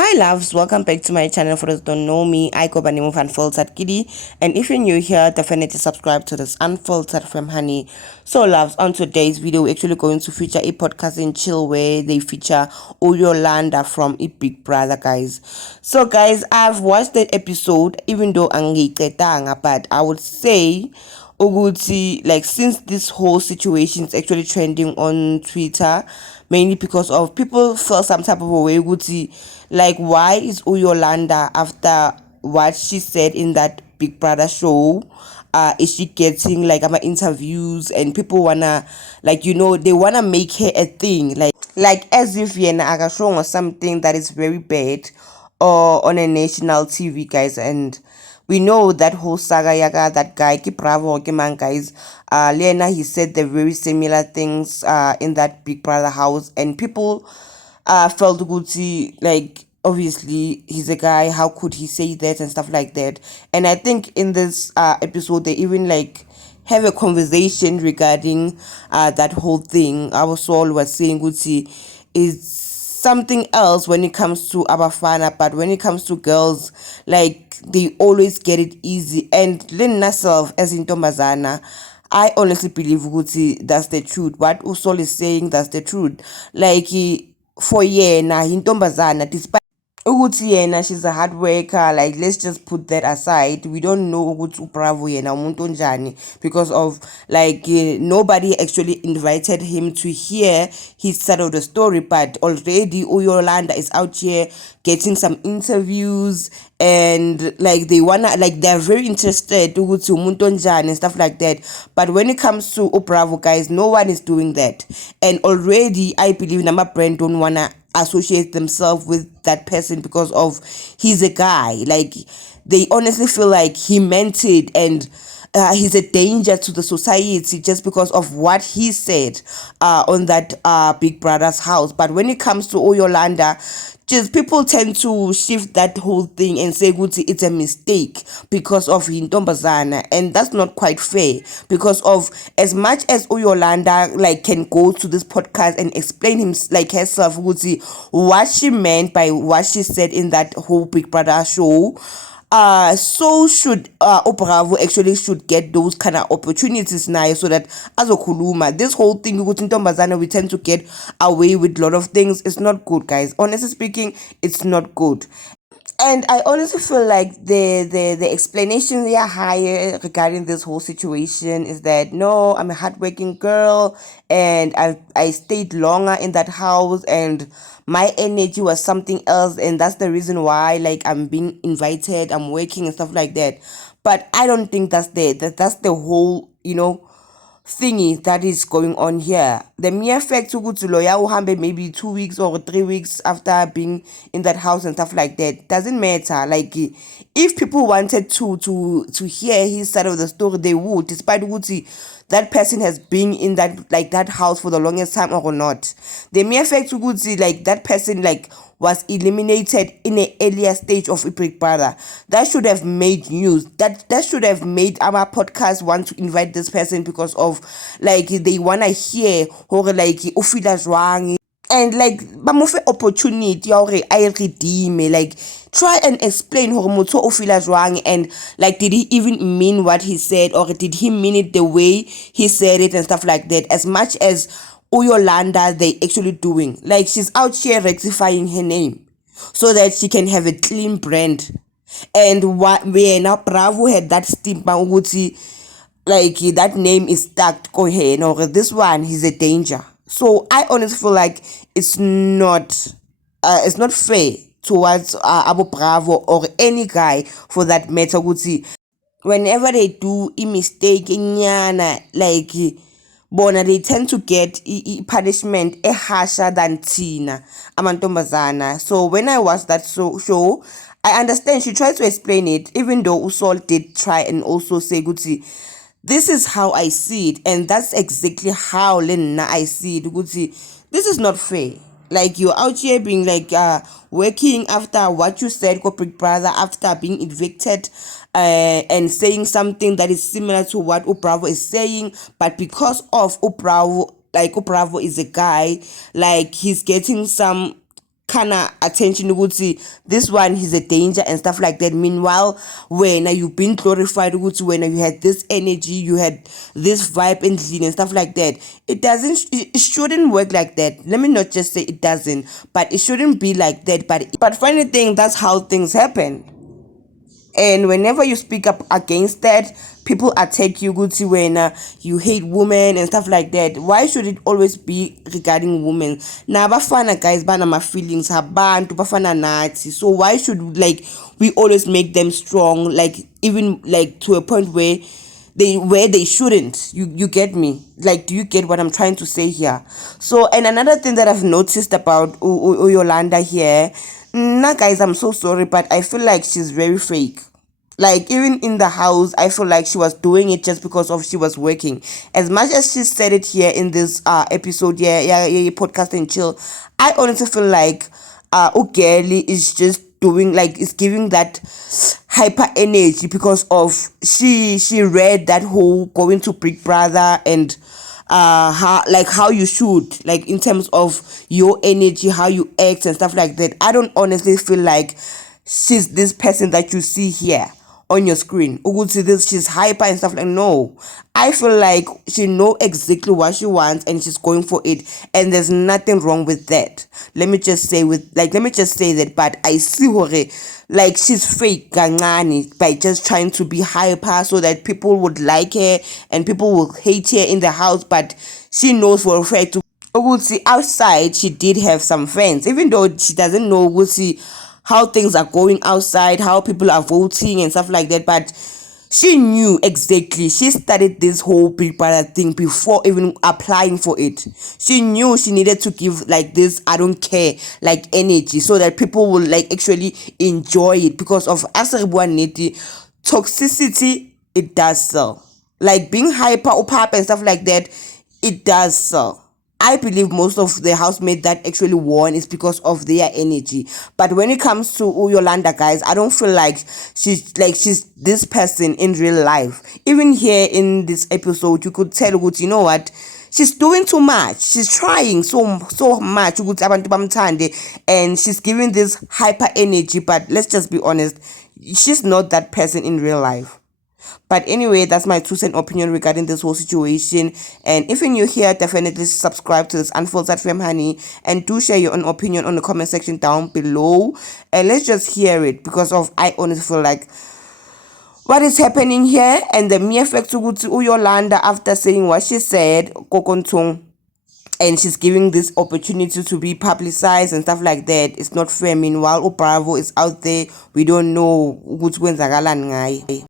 Hi loves, welcome back to my channel. For those who don't know me, I go by the name of Unfiltered Kitty, and if you're new here, definitely subscribe to this Unfiltered from Honey. So loves, on today's video, we're actually going to feature a podcast in chill where they feature Yolanda from a Big Brother, guys. So guys, I've watched that episode, even though angiyicedanga, but I would say ukuthi, like, since this whole situation is actually trending on Twitter, mainly because of people feel some type of a way ukuthi, like, why is Yolanda, after what she said in that Big Brother show, is she getting like interviews, and people wanna, like, they wanna make her a thing, like as if yena akashong or something that is very bad or on a national TV, guys. And we know that whole saga yaga, that guy ki Bravo ke man, guys. Lena, he said the very similar things in that Big Brother house, and people felt guilty, like, obviously he's a guy, how could he say that and stuff like that. And I think in this episode they even like have a conversation regarding that whole thing. Our soul was saying guilty is something else when it comes to abafana, but when it comes to girls, like, they always get it easy. And Lynn herself, as in Tombazana, I honestly believe Guti, that's the truth. What Usol is saying, that's the truth. Like, for yena intombazana, despite ukuthi yena she's a hard worker, like, let's just put that aside. We don't know ukuthi uBravo yena umuntu onjani, because of, like, nobody actually invited him to hear his side of the story. But already Yolanda is out here getting some interviews, and like they're very interested ukuthi umuntu onjani and stuff like that. But when it comes to uBravo, guys, no one is doing that. And already I believe Nama brand don't wanna associate themselves with that person because of he's a guy. Like, they honestly feel like he meant it, and he's a danger to the society just because of what he said on that Big Brother's house. But when it comes to Yolanda, just people tend to shift that whole thing and say Guti, it's a mistake because of Hintombazana, and that's not quite fair. Because of, as much as Yolanda like can go to this podcast and explain him like herself Guti, what she meant by what she said in that whole Big Brother show, so should Bravo actually should get those kind of opportunities now, so that as a kuluma, this whole thing with Ntombazana, we tend to get away with a lot of things. It's not good, guys. Honestly speaking, it's not good. And I honestly feel like the explanation they are higher regarding this whole situation is that, no, I'm a hardworking girl, and I stayed longer in that house, and my energy was something else, and that's the reason why, like, I'm being invited, I'm working and stuff like that. But I don't think that's the whole, thingy that is going on here. The mere fact ukuthi lawyer uhambe maybe 2 weeks or 3 weeks after being in that house and stuff like that doesn't matter. Like, if people wanted to hear his side of the story, they would, despite ukuthi that person has been in that house for the longest time or not. The mere fact ukuthi, like, that person, like, was eliminated in an earlier stage of a Big Brother, that should have made news. That should have made our podcast want to invite this person, because of, like, they wanna hear or like ufila jwang, and like bamufe opportunity or I redeem, like, try and explain how motho o feel jwang, and like, did he even mean what he said, or did he mean it the way he said it and stuff like that. As much as Yolanda they actually doing, like, she's out here rectifying her name so that she can have a clean brand. And what when now Bravo had that stigma ukuthi, like, that name is stuck, go ahead, or this one, he's a danger. So I honestly feel like it's not fair towards Abu Bravo or any guy for that matter. Ukuthi whenever they do a mistake nyana, like, bona, they tend to get punishment harsher than Tina amantombazana. So when I watched that show, I understand she tried to explain it, even though Usol did try and also say Guti, this is how I see it, and that's exactly how Lena I see it. Guti, this is not fair. Like, you're out here being like working after what you said, corporate brother, after being evicted, and saying something that is similar to what Bravo is saying, but because of Bravo, like, Bravo is a guy, like, he's getting some kind of attention ukuthi this one, he's a danger and stuff like that. Meanwhile, when you've been glorified ukuthi when you had this energy, you had this vibe and stuff like that, it shouldn't work like that. Let me not just say it doesn't, but it shouldn't be like that. But funny thing, that's how things happen. And whenever you speak up against that, people attack you good when you hate women and stuff like that. Why should it always be regarding women? Now bafana guys bana my feelings habantu bafana nathi. So why should like we always make them strong, like even like to a point where they shouldn't? You get me? Like, do you get what I'm trying to say here? So, and another thing that I've noticed about Yolanda here, nah guys, I'm so sorry, but I feel like she's very fake. Like, even in the house, I feel like she was doing it just because of she was working. As much as she said it here in this episode, podcast and chill, I honestly feel like Ugeli is just doing, like, is giving that hyper energy because of she read that whole going to Big Brother and how you should, like, in terms of your energy, how you act and stuff like that. I don't honestly feel like she's this person that you see here on your screen. Ukuthi this, she's hyper and stuff like, no. I feel like she know exactly what she wants and she's going for it, and there's nothing wrong with that. Let me just say that. But I see her like she's fake gangani by just trying to be hyper so that people would like her and people will hate her in the house. But she knows for a fact ukuthi outside she did have some friends, even though she doesn't know ukuthi how things are going outside, how people are voting and stuff like that. But she knew exactly. She started this whole Big Brother thing before even applying for it. She knew she needed to give like this I don't care like energy so that people will like actually enjoy it, because of neti toxicity, it does sell. Like being hyper or pop and stuff like that, it does sell. I believe most of the housemates that actually won is because of their energy. But when it comes to Yolanda, guys, I don't feel like she's this person in real life. Even here in this episode, you could tell, you know what? She's doing too much. She's trying so much. And she's giving this hyper energy. But let's just be honest, she's not that person in real life. But anyway, that's my 2 cent opinion regarding this whole situation. And if you're new here, definitely subscribe to this Unfiltered Femme Honey, and do share your own opinion on the comment section down below. And let's just hear it, because of I honestly feel like what is happening here and the mere fact to Yolanda, after saying what she said, Kokontong, and she's giving this opportunity to be publicized and stuff like that, it's not fair. Meanwhile, Bravo is out there. We don't know what's going on.